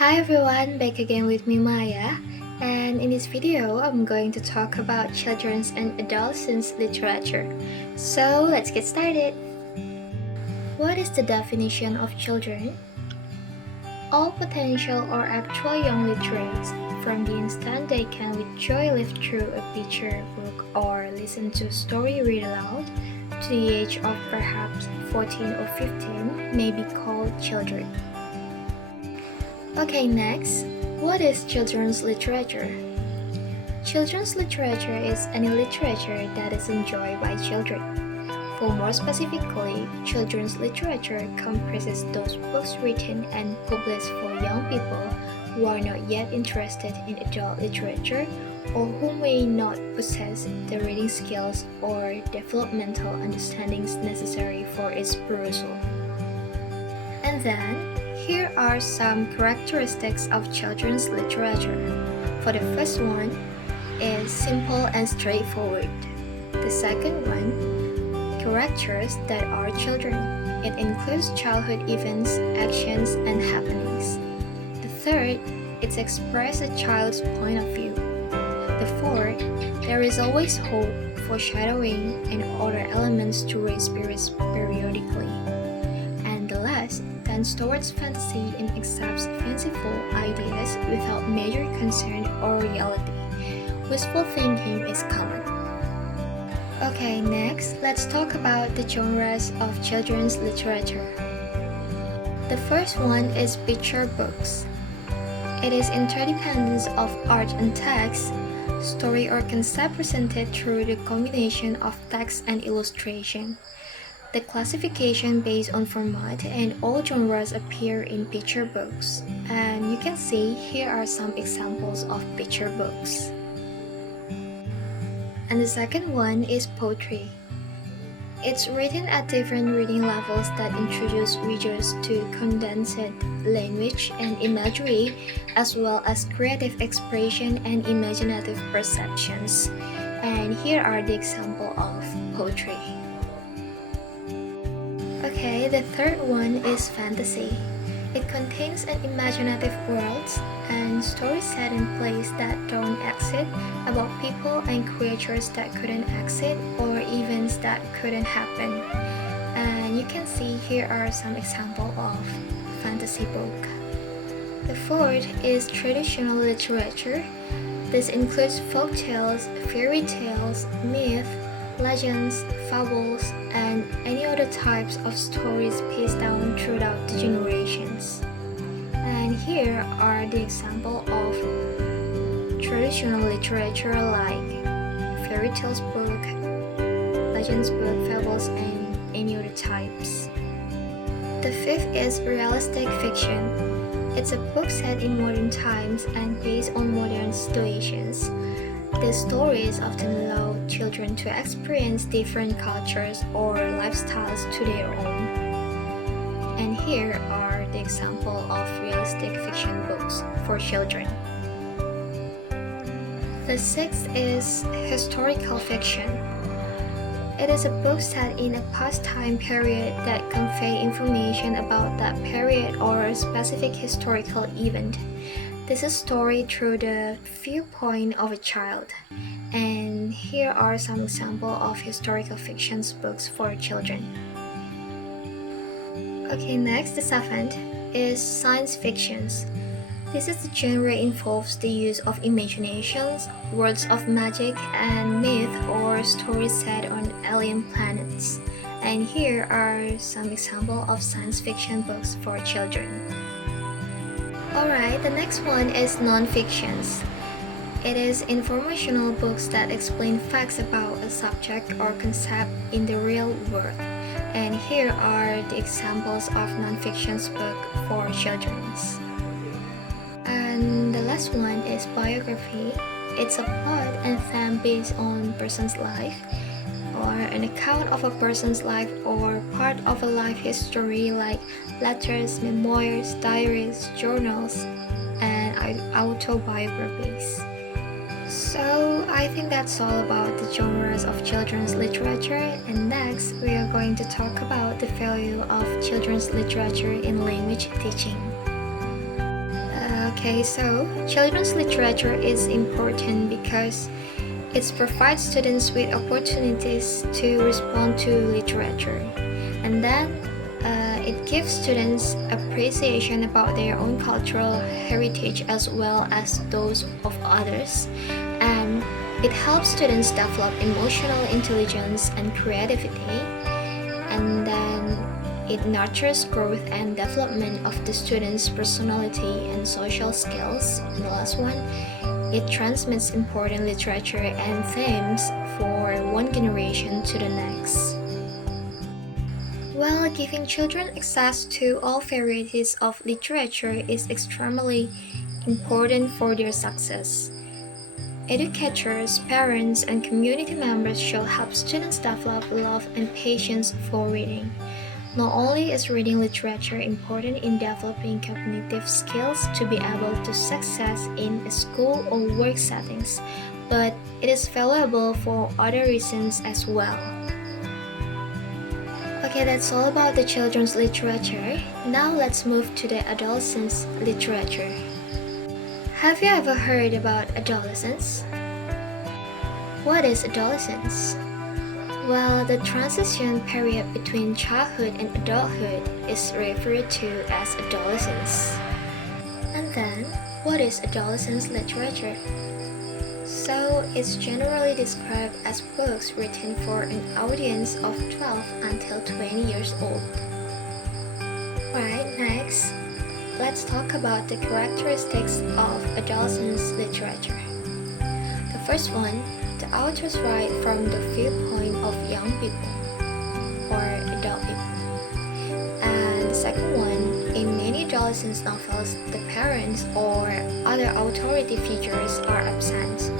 Hi everyone, back again with me Maya, and in this video I'm going to talk about children's and adolescents literature. So let's get started. What is the definition of children? All potential or actual young literates, from the instant they can with joy live through a picture book or listen to a story read aloud, to the age of perhaps 14 or 15, may be called children. Okay, next, what is children's literature? Children's literature is any literature that is enjoyed by children. For more specifically, children's literature comprises those books written and published for young people who are not yet interested in adult literature or who may not possess the reading skills or developmental understandings necessary for its perusal. And then, here are some characteristics of children's literature. For the first one is simple and straightforward. The second one, characters that are children. It includes childhood events, actions, and happenings. The third, it expresses a child's point of view. The fourth, there is always hope, foreshadowing, and other elements to raise spirits periodically. And the last, tends towards fantasy and accepts fanciful ideas without major concern or reality. Wistful thinking is common. Okay, next, let's talk about the genres of children's literature. The first one is picture books. It is interdependence of art and text, story or concept presented through the combination of text and illustration. The classification based on format and all genres appear in picture books. And you can see here are some examples of picture books. And the second one is poetry. It's written at different reading levels that introduce readers to condensed language and imagery, as well as creative expression and imaginative perceptions. And here are the examples of poetry. Okay, the third one is fantasy. It contains an imaginative world and stories set in place that don't exist, about people and creatures that couldn't exist or events that couldn't happen. And you can see here are some examples of fantasy book. The fourth is traditional literature. This includes folk tales, fairy tales, myth, legends, fables, and any other types of stories passed down throughout the generations. And here are the examples of traditional literature like fairy tales book, legends book, fables, and any other types. The fifth is realistic fiction. It's a book set in modern times and based on modern situations. The stories often allow children to experience different cultures or lifestyles to their own. And here are the examples of realistic fiction books for children. The sixth is historical fiction. It is a book set in a past time period that convey information about that period or a specific historical event. This is a story through the viewpoint of a child. And here are some examples of historical fiction books for children. Okay, next, the seventh is science fiction. This is the genre involves the use of imaginations, words of magic, and myth or stories set on alien planets. And here are some examples of science fiction books for children. Alright, the next one is non-fiction. It is informational books that explain facts about a subject or concept in the real world. And here are the examples of non-fiction books for children. And the last one is biography. It's a plot and theme based on a person's life, or an account of a person's life or part of a life history like letters, memoirs, diaries, journals, and autobiographies. So I think that's all about the genres of children's literature, and next we are going to talk about the value of children's literature in language teaching. Okay, so children's literature is important because it provides students with opportunities to respond to literature, and then it gives students appreciation about their own cultural heritage as well as those of others, and it helps students develop emotional intelligence and creativity, and then it nurtures growth and development of the student's personality and social skills. And the last one, it transmits important literature and themes for one generation to the next. While giving children access to all varieties of literature is extremely important for their success. Educators, parents, and community members should help students develop love and patience for reading. Not only is reading literature important in developing cognitive skills to be able to success in a school or work settings, but it is valuable for other reasons as well. Okay, that's all about the children's literature. Now let's move to the adolescents' literature. Have you ever heard about adolescence? What is adolescence? Well, the transition period between childhood and adulthood is referred to as adolescence. And then, what is adolescence literature? So, it's generally described as books written for an audience of 12 until 20 years old. Right, next, let's talk about the characteristics of adolescence literature. The first one, the authors write from the viewpoint of young people or adult people. And the second one, in many adolescence novels, the parents or other authority figures are absent.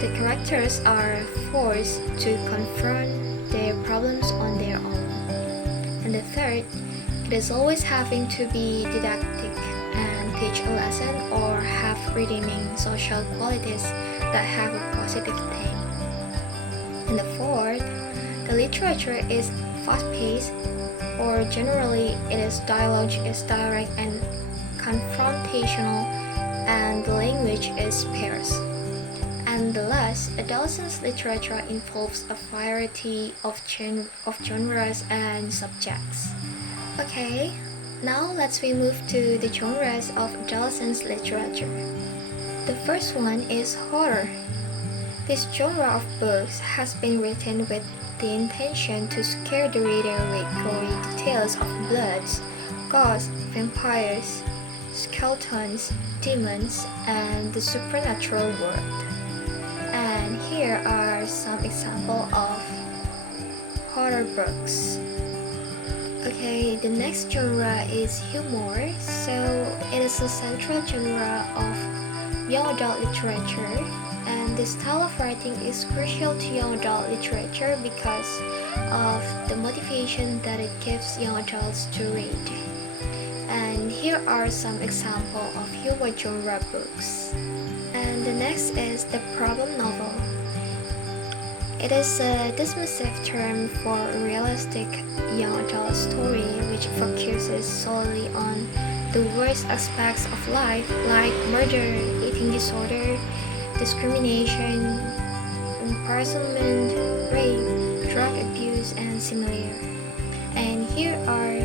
The characters are forced to confront their problems on their own. And the third, it is always having to be didactic and teach a lesson or have redeeming social qualities that have a positive theme. And the fourth, the literature is fast-paced, or generally it is dialogue is direct and confrontational, and the language is sparse. And the last, adolescence literature involves a variety of genres and subjects. Okay, now let's move to the genres of adolescence literature. The first one is horror. This genre of books has been written with the intention to scare the reader with gory details of bloods, ghosts, vampires, skeletons, demons, and the supernatural world. And here are some examples of horror books. Okay, the next genre is humor. So it is a central genre of young adult literature, and the style of writing is crucial to young adult literature because of the motivation that it gives young adults to read. And here are some examples of humor genre books. And the next is the problem novel. It is a dismissive term for a realistic young adult story which focuses solely on the worst aspects of life like murder, eating disorder, discrimination, imprisonment, rape, drug abuse, and similar. And here are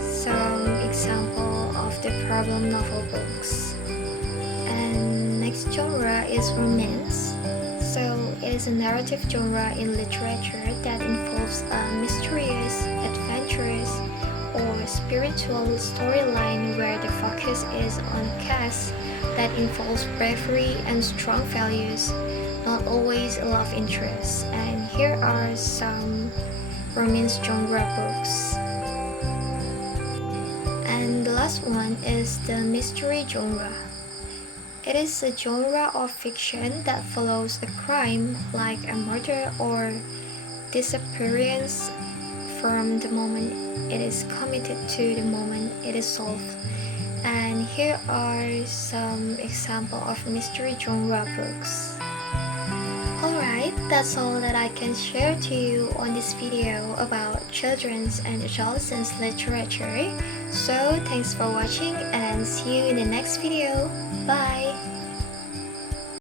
some examples of the problem novel books. And next genre is romance. So it is a narrative genre in literature that involves a mysterious, adventurous, or spiritual storyline where the focus is on a cast that involves bravery and strong values, not always a love interest. And here are some romance genre books. And the last one is the mystery genre. It is a genre of fiction that follows a crime like a murder or disappearance from the moment it is committed to the moment it is solved. And here are some examples of mystery genre books. Alright, that's all that I can share to you on this video about children's and adolescents literature. So thanks for watching and see you in the next video. Bye!